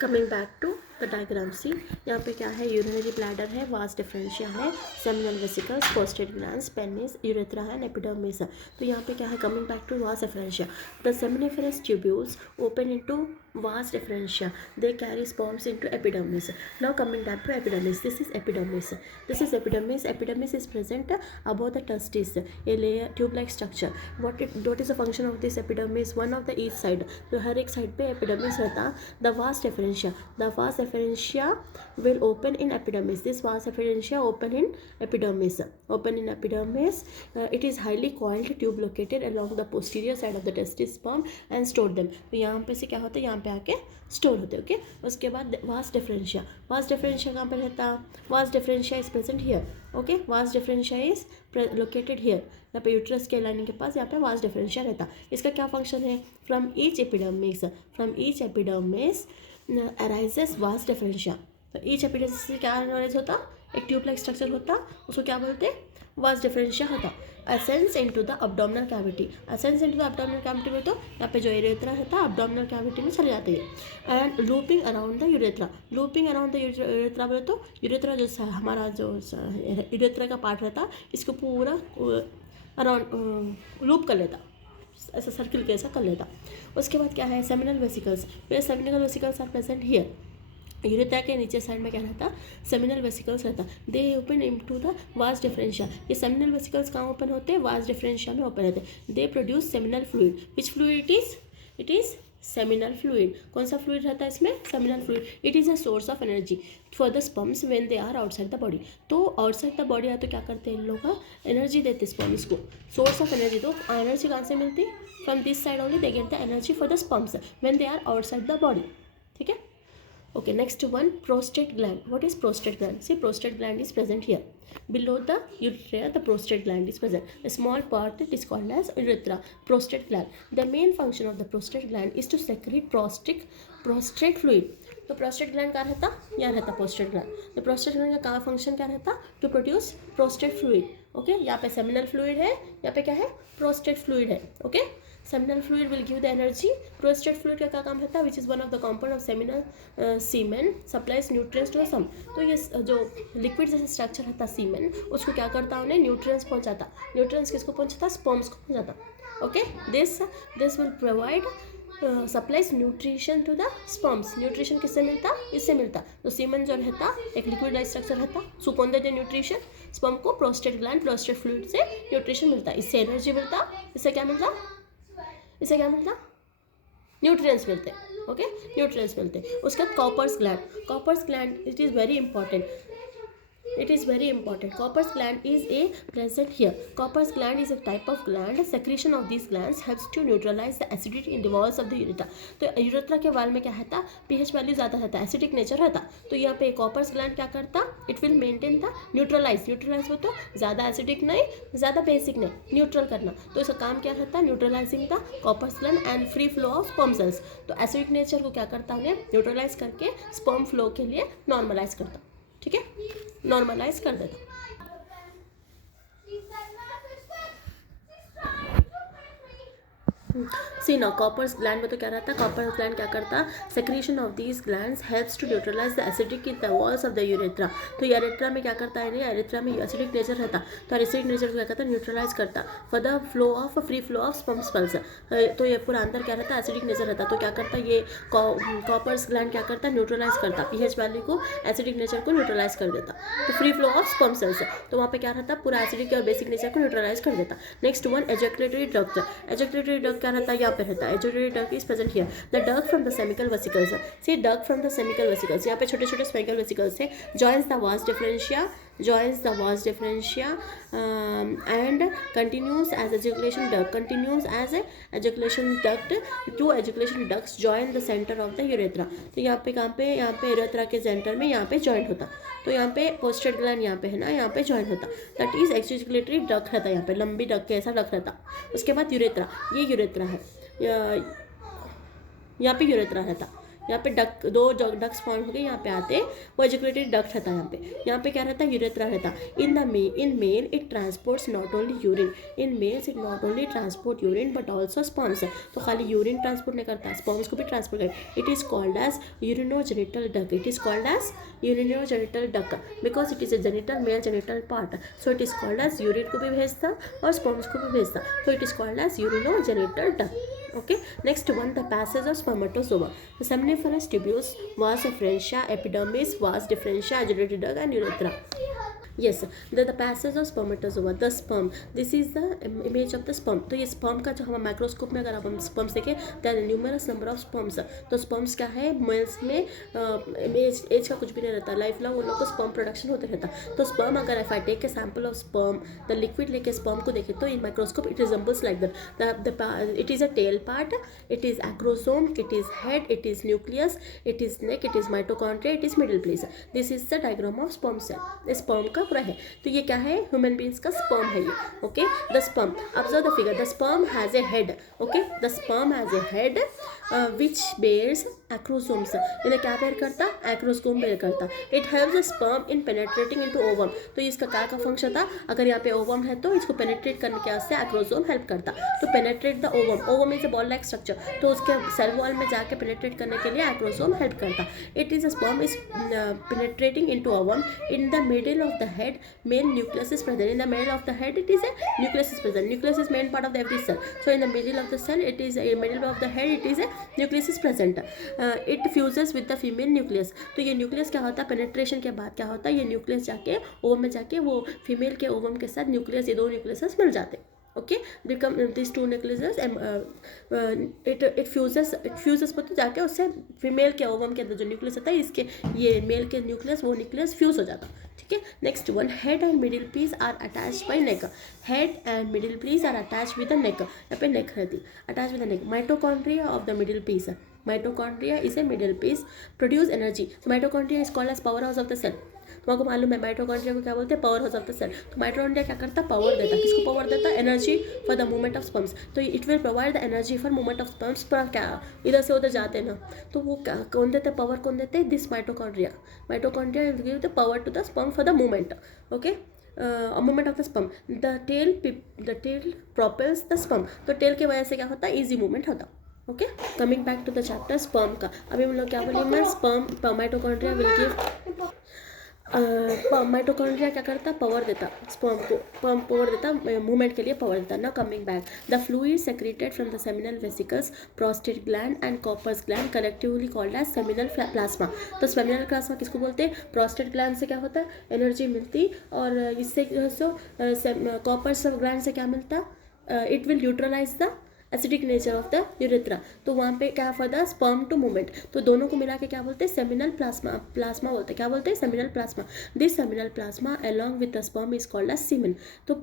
Coming back to the diagram C, यहाँ पे क्या है, यूरिनरी ब्लैडर है, वास डिफरेंशिया है, seminal vesicles, prostate glands, penis, urethra है, एपिडर्मिस है। तो यहाँ पे क्या है, कमिंग बैक टू वास differentia, the seminiferous tubules open into vas differentia, they carry sperms into epidermis. Now coming back to epidermis, this is epidermis. Epidermis is present above the testis, a layer tube like structure. What is the function of this epidermis? One of the each side, तो हर एक side पे epidermis रहता. The vas differentia will open in epidermis. This vas differentia open in epidermis. It is highly coiled tube located along the posterior side of the testis sperm and store them. तो यहाँ पे से क्या होता है, यहाँ पे आके स्टोर होते हैं. ओके, उसके बाद वास डिफरेंशिया कहाँ पर रहता, वास differentia is present here. Okay, वास डिफरेंशिया इज लोकेटेड हियर, यहाँ पे यूट्रस के लाइनिंग के पास यहाँ पे वास डिफरेंशिया रहता. इसका क्या फंक्शन है, फ्रॉम ईच एपिडर्मिस अराइजेस वास डिफरेंशिया. तो ईच एपिडर्मिस से क्या अराइज होता, एक ट्यूब लाइक स्ट्रक्चर होता, उसको क्या बोलते हैं, वास डिफरेंशिया होता. असेंस इनटू द अब्डोमिनल कैविटी में, तो यहाँ पे जो यूरेथ्रा रहता है अब्डोमिनल कैविटी में चले जाते हैं. And looping around the urethra बोले तो यूरेथ्रा जो हमारा जो यूरेथ्रा का पार्ट रहता, इसको पूरा अराउंड लूप कर लेता, ऐसा सर्किल के ऐसा कर लेता. उसके बाद क्या है, seminal vesicles are present here. Urethra के नीचे साइड में क्या रहता, सेमिनल वेसिकल्स रहता. They open into the vas deferentia. ये सेमिनल वेसिकल्स कहाँ ओपन होते हैं, वास डिफरेंशिया में ओपन रहते हैं. They produce seminal fluid. Which fluid it is seminal fluid. कौन सा फ्लूइड रहता है इसमें, seminal fluid. It is a source of energy for the sperms when they are outside the body. तो outside the body है तो क्या करते हैं इन लोग का, एनर्जी देते स्पर्म्स को, सोर्स ऑफ एनर्जी. तो एनर्जी कहाँ से मिलती, from this side only they get the energy for the sperms when they are outside the body. ठीक है. Okay, next one, prostate gland. What is prostate gland? See, prostate gland is present here. Below the urethra, the prostate gland is present. A small part is called as urethra. Prostate gland. The main function of the prostate gland is to secrete prostate fluid. तो prostate gland क्या रहता, यहाँ रहता prostate gland. तो prostate gland का function क्या रहता, to produce prostate fluid. Okay, यहाँ पे seminal fluid है, यहाँ पे क्या है, prostate fluid है. Okay, seminal fluid will give the energy. Prostate fluid का क्या काम रहता है, which is one of the component of seminal semen supplies nutrients to the sperm. तो ये जो लिक्विड जैसे स्ट्रक्चर रहता सीमेन, उसको क्या करता है, उन्हें न्यूट्रिएंट्स पहुंचाता. न्यूट्रिएंट्स किसको पहुंचाता, स्पर्म्स को पहुंचाता. Okay, this will provide supplies nutrition to the sperms. Nutrition किससे मिलता, इससे मिलता. तो सीमेन जो रहता एक लिक्विड लाइक स्ट्रक्चर रहता, सो कौन देते न्यूट्रिशन, स्पर्म को. प्रोस्टेट ग्लैंड, प्रोस्टेट फ्लूइड से न्यूट्रिशन मिलता, इससे एनर्जी मिलता, इससे क्या मिलता, न्यूट्रिएंट्स मिलते. ओके, न्यूट्रिएंट्स मिलते. उसके बाद Cowper's gland it is very important. Copper's gland is present here. Copper's gland is a type of gland. Secretion of these glands helps to neutralize the acidity in the walls of the urethra. तो urethra के वाल में क्या रहता, pH value ज़्यादा रहता, acidic nature रहता. तो यहाँ पे कॉपर्स ग्लैंड क्या करता, it will maintain the neutralize हो, तो ज़्यादा एसिडिक नहीं, ज़्यादा बेसिक नहीं, न्यूट्रल करना. तो इसका काम क्या रहता, neutralizing the Cowper's gland and free flow of sperm cells. तो एसिडिक नेचर को क्या करता, उन्हें न्यूट्रलाइज करके स्पर्म फ्लो के लिए नॉर्मलाइज करता. ठीक है, नॉर्मलाइज कर देता. सी ना कॉपर्स ग्लैंड में तो क्या रहता है, कॉपर्स ग्लैंड क्या करता, secretion of these glands helps to neutralize the acidic in the walls of the urethra. तो यूरेथ्रा में क्या करता है, यूरेथ्रा में एसिडिक नेचर रहता, तो एसिडिक नेचर को क्या करता है, न्यूट्रलाइज करता for the free flow of sperm cells. तो ये पूरा अंदर क्या रहता है, एसिडिक नेचर रहता. तो क्या करता है, ये कॉपर्स ग्लैंड क्या करता है, न्यूट्रलाइज करता, पीएच वैल्यू को, एसिडिक नेचर को न्यूट्रलाइज कर देता. तो free flow of sperm cells, तो वहाँ पे क्या रहता, पूरा एसिडिक और बेसिक नेचर को न्यूट्रलाइज कर देता. Next one, ejaculatory duct. Ejaculatory duct क्या रहता है, यहाँ पे रहता है. Ejaculatory duct is present here. The duct from the semical vesicles. See, duct from the semical vesicles. यहाँ पे छोटे छोटे semical vesicles है. Joins the vas differentia and continues as ejaculation duct. Two ejaculation ducts join the center of the urethra. तो यहाँ पे urethra के centre में यहाँ पे joint होता. तो यहाँ पे prostate gland यहाँ पे है ना, यहाँ पे joint होता. That is ejaculatory duct रहता, यहाँ पे लंबी duct के ऐसा duct रहता. उसके बाद urethra, ये urethra है, यहाँ पे यूरेथ्रा रहता. यहाँ पे डक, दो डक्स फॉर्म हो गए, यहाँ पे आते वो एजुकेटेड डक्ट रहता है। यहाँ पे क्या रहता है, यूरेथ्रा रहता। In male it transports not only urine, in males it not only transport urine but also sperms. तो खाली यूरिन ट्रांसपोर्ट नहीं करता, स्पर्म्स को भी ट्रांसपोर्ट करता। It is called as urinogenital duct, it is called as urinogenital duct because it is a genital male genital part, so it is called as urine को भी भेजता और स्पर्म्स को भी भेजता, so it is called as urinogenital duct. Okay, next one, the passage of spermatozoa. The seminiferous tubules, vas efferentia, epidermis, vas differentia, agitated duct and urethra. Yes, the passage of spermatozoa, the sperm, this is the image of the sperm. तो ये sperm का जो हम microscope में अगर आप हम sperms देखें, there are numerous number of sperms. तो sperms क्या है, मेल्स में एज का कुछ भी नहीं रहता, लाइफ लॉन्ग उन लोग को sperm प्रोडक्शन होते रहता। तो sperm अगर if I take a sample of sperm, the liquid लेके sperm को देखें तो in microscope it resembles like that. It is a tail part, it is acrosome, it is head, it is nucleus, it is neck, it is mitochondria, it is middle place. This is the diagram of sperm cell. sperm का पूरा है। तो ये क्या है, human beings का sperm है ये। Okay, the sperm, observe the figure, the sperm has a head. Okay, the sperm has a head which bears acrosomes. इन्हें क्या बेयर करता, एक्रोसोम बेयर करता। It helps the sperm in penetrating into ovum. तो इसका क्या का function था, अगर यहाँ पे ओवम है तो इसको पेनेट्रेट करने के वास्ते एक्रोसोम हेल्प करता। तो penetrate the ovum, ovum is a ball like structure, तो उसके सेल वॉल में जाके पेनेट्रेट करने के लिए एक्रोसोम हेल्प करता। It is a sperm is penetrating into ovum in the middle of the head, main nucleus is present. In the middle of the head, it is a nucleus is present. Nucleus is main part of every cell. So in the middle of the cell, it is a middle of the head, it is a nucleus is present. It fuses with the female nucleus. तो ये nucleus क्या होता है, penetration के बाद क्या होता है, ये nucleus जाके ओवम में जाके वो फीमेल के ओवम के साथ nucleus, ये दो nucleuses मिल जाते हैं। Okay, become these two nucleuses, it fuses पर तो जाके उससे फीमेल के ओवम के अंदर जो न्यूक्लियस होता है, इसके ये मेल के न्यूक्लियस, वो न्यूक्लियस फ्यूज हो जाता। ठीक है, next one, head and middle piece are attached by neck. Head and middle piece are attached with the neck. यहाँ पे नेक रहती, attach with the neck. Mitochondria of the middle piece, mitochondria is a middle piece, produce energy. Mitochondria is called as power house of the cell. तुमको मालूम है mitochondria को क्या बोलते हैं, power house of the cell. तो mitochondria क्या करता है, पावर देता। किसको पावर देता है, energy for the movement of sperms. तो it will provide the energy for movement of sperms. पर क्या इधर से उधर जाते हैं ना, तो वो क्या कौन देते हैं, पावर कौन देते हैं, this mitochondria. Mitochondria will give the power to the sperm for the movement. Okay, movement of the sperm. The tail propels the sperm. तो टेल की वजह से क्या होता है, ईजी मूवमेंट होता। Okay, coming back to the chapter sperm का। अभी हम लोग क्या बोलेंगे, मैं sperm, mitochondria will give, mitochondria क्या करता, पावर देता स्पर्म को, पावर देता, मूवमेंट के लिए पावर देता। ना coming back, the fluid secreted from the seminal vesicles, prostate gland and Cowper's gland, collectively called as seminal plasma. तो सेमिनल प्लाज्मा किसको बोलते हैं, प्रोस्टेट ग्लैंड से क्या होता है, एनर्जी मिलती, और इससे कॉपर्स ग्लैंड से क्या मिलता, it will neutralize the acidic nature of the urethra. तो वहाँ पे क्या for the sperm to movement. तो दोनों को मिला के क्या बोलते हैं, सेमिनल प्लाज्मा बोलते हैं। क्या बोलते हैं, seminal plasma. This seminal plasma along with the sperm is called as semen. तो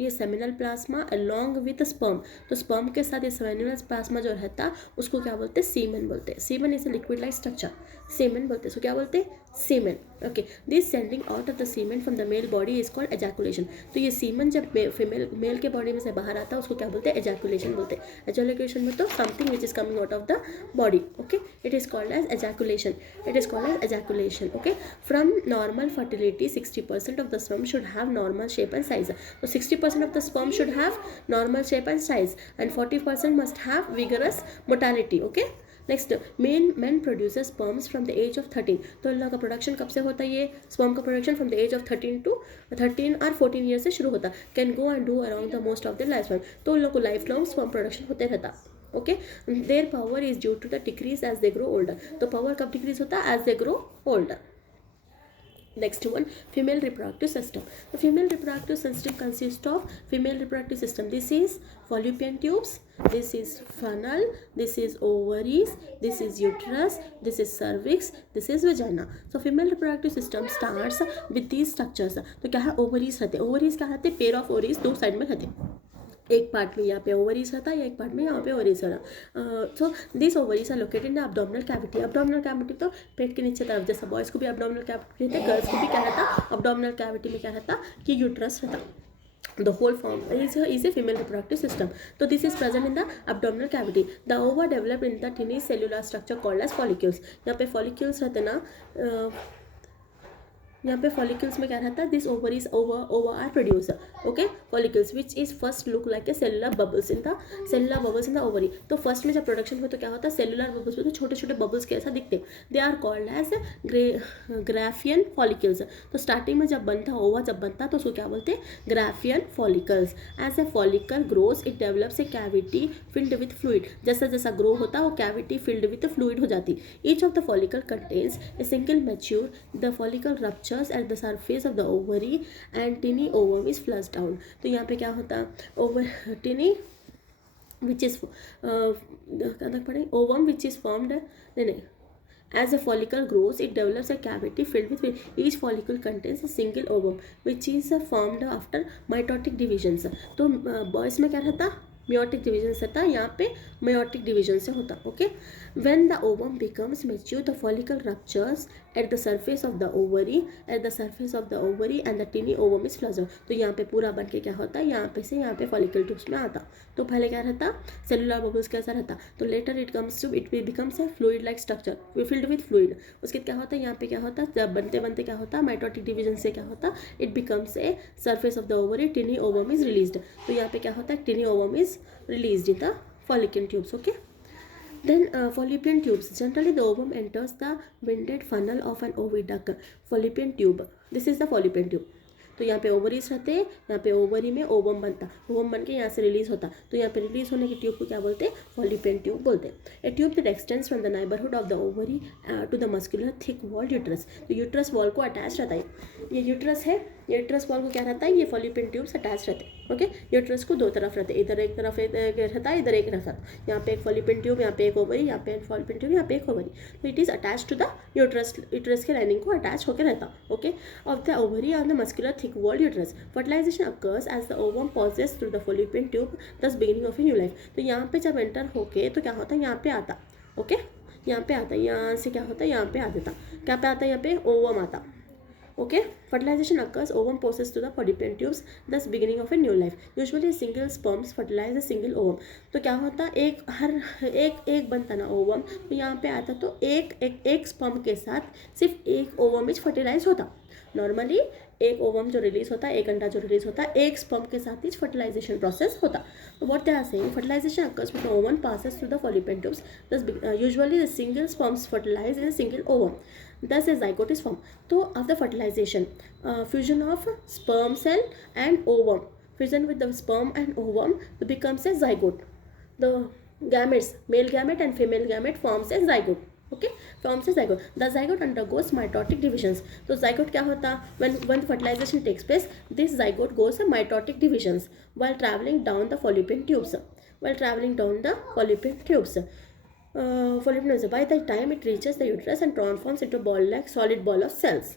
ये seminal plasma along with the sperm, तो स्पर्म के साथ ये सेमिनल प्लाज्मा जो रहता उसको क्या बोलते हैं, सीमेन बोलते हैं। Semen is a liquid like structure, semen बोलते हैं। सो क्या बोलते हैं, semen. Okay, this sending out of the semen from the male body is called ejaculation. तो ये सीमेन जब फीमेल मेल के बॉडी में से बाहर आता है उसको क्या बोलते हैं, एजैकुलेशन बोलते हैं। एजैकुलेशन में तो something which is coming out of the body. Okay, it is called as ejaculation, it is called as ejaculation. Okay, from normal fertility 60% of the sperm should have normal shape and size. तो 60% of the sperm should have normal shape and size and 40% must have vigorous motility. Okay, next, man produces sperms from the age of 13। तो इन लोगों का production कब से होता है, ये sperm का production from the age of 13 और 14 ईयर से शुरू होता। Can go and do around the most of the lifetime. तो उन लोग को लाइफ लॉन्ग स्पर्म प्रोडक्शन होते रहता। Okay, their power is due to the decrease age they grow older. तो पावर कब डिक्रीज होता है, age they grow older. Next one, female reproductive system. The female reproductive system consists of female reproductive system. This is fallopian tubes, this is funnel, this is ovaries, this is uterus, this is cervix, this is vagina. So female reproductive system starts with these structures. तो क्या है, ovaries रहते हैं। ovaries क्या रहते हैं, pair of ovaries दो side में रहते हैं। एक पार्ट में यहाँ पे ओवरीज रहता है या एक पार्ट में यहाँ पे ओवरीज रहता। So this ovaries are located in the abdominal cavity. Abdominal cavity तो पेट के नीचे तरफ, जैसा बॉयज़ को भी अब्डोमिनल कैविटी रहता है, गर्ल्स को भी क्या रहता है, अब्डोमिनल कैविटी में क्या रहता कि यूट्रस रहता। The whole form is a female reproductive system. So this is present in the abdominal cavity. The ova developed in the tiny cellular structure called as follicles. यहाँ पे follicles रहते ना, यहाँ पे फॉलिकल्स में क्या रहता है, this ovaries over are produce, okay, follicles which is first look like a cellular bubbles in the ovary. तो फर्स्ट में जब प्रोडक्शन हो तो क्या होता है, सेलुलर बबल्स में तो छोटे छोटे बबल्स के ऐसा दिखते हैं. They are called as Graafian follicles. तो स्टार्टिंग में जब बनता ओवा जब बनता तो उसको क्या बोलते हैं, Graafian follicles. As a follicle grows it develops a cavity filled with fluid. जैसा जैसा ग्रो होता है वो कैविटी फिल्ड विथ फ्लूइड हो जाती. Each of the follicle contains a single mature. The follicle rupture at the surface of the ovary and tiny ovum is flushed down. तो यहाँ पे क्या होता है, ओवर टिनी विच इज क्या तक पढ़े, ओवम विच इज फॉर्म्ड, नहीं, as a follicle grows it develops a cavity filled with each follicle contains a single ovum which is formed after mitotic divisions. तो बॉयज में क्या रहता, meiotic division से था, यहाँ पे meiotic division से होता. Okay, when the ovum becomes mature the follicle ruptures at the surface of the ovary and the tiny ovum is flushed. तो यहाँ पे पूरा बन के क्या होता है, यहाँ पे से यहाँ पे follicle tubes में आता. तो पहले क्या रहता, सेलुलर बबल्स कैसा रहता, तो later it becomes a fluid like structure filled with fluid. उसके क्या होता है, यहाँ पे क्या होता है, जब बनते बनते क्या होता है, माइटोटिक डिवीजन से क्या होता, it becomes a surface of the ovary, टिनी ovum is released. तो यहाँ पे क्या होता है, टिनी ovum is released in the fallopian tubes. Okay, then fallopian tubes, generally the ovum enters the winded funnel of an oviduct. Fallopian tube, this is the fallopian tube. तो यहाँ पे ovaries रहते हैं, यहाँ पे ओवरी में ओवम बनता, ovum बन के यहाँ से रिलीज होता. तो यहाँ पे रिलीज होने की ट्यूब को क्या बोलते हैं, फॉलिपियन ट्यूब बोलते हैं. A tube that extends from the neighbourhood of the ovary to the muscular thick wall uterus. तो यूट्रस वॉल को अटैच रहता है, ये यूट्रस है, यूट्रस वॉल को क्या रहता है, ये फॉलिपियन ट्यूब से अटैच रहते हैं. ओके, यूट्रस को दो तरफ रहते हैं, इधर एक तरफ रहता है, इधर एक रहता है. यहाँ पे एक फॉलिपियन ट्यूब, यहाँ पे एक ओवरी, यहाँ पे एक फॉलिपियन ट्यूब, यहाँ पे एक ओवरी. तो it is attach to the uterus, uterus के लाइनिंग को अटैच होकर रहता. Okay, of the ovary on the muscular thick wall uterus. Fertilization occurs as the ovum passes through the fallopian tube, thus beginning of a new life. तो यहाँ पे जब enter होके तो क्या होता है, यहाँ पे आता. ओके, यहाँ पे आता है, यहाँ से क्या होता है, यहाँ पे आ जाता. क्या पे आता है, यहाँ पे ओवम आता. Okay, fertilization occurs, ovum passes through the fallopian tubes, thus beginning of a new life. Usually single sperms fertilize a single ovum. तो क्या होता, एक बनता ना ओवम, तो यहाँ पे आता तो एक स्पर्म के साथ सिर्फ एक ओवम इज फर्टिलाइज होता. नॉर्मली एक ओवम जो रिलीज होता है, एक अंडा जो रिलीज होता है, एक स्पर्म के साथ ही फर्टिलाइजेशन प्रोसेस होता. तो what they are saying, fertilization occurs when the ovum passes through the fallopian tubes. Thus usually the single sperms fertilize in a single ovum. Thus a zygote is formed. तो after fertilization, fusion of sperm cell and ovum, fusion with the sperm and ovum becomes a zygote. The gametes, male gamete and female gamete forms a zygote. Okay, forms a zygote. The zygote undergoes mitotic divisions. तो zygote क्या होता, when fertilization takes place, this zygote goes mitotic divisions while traveling down the fallopian tubes. By the time it reaches the uterus and transforms into a ball-like solid ball of cells.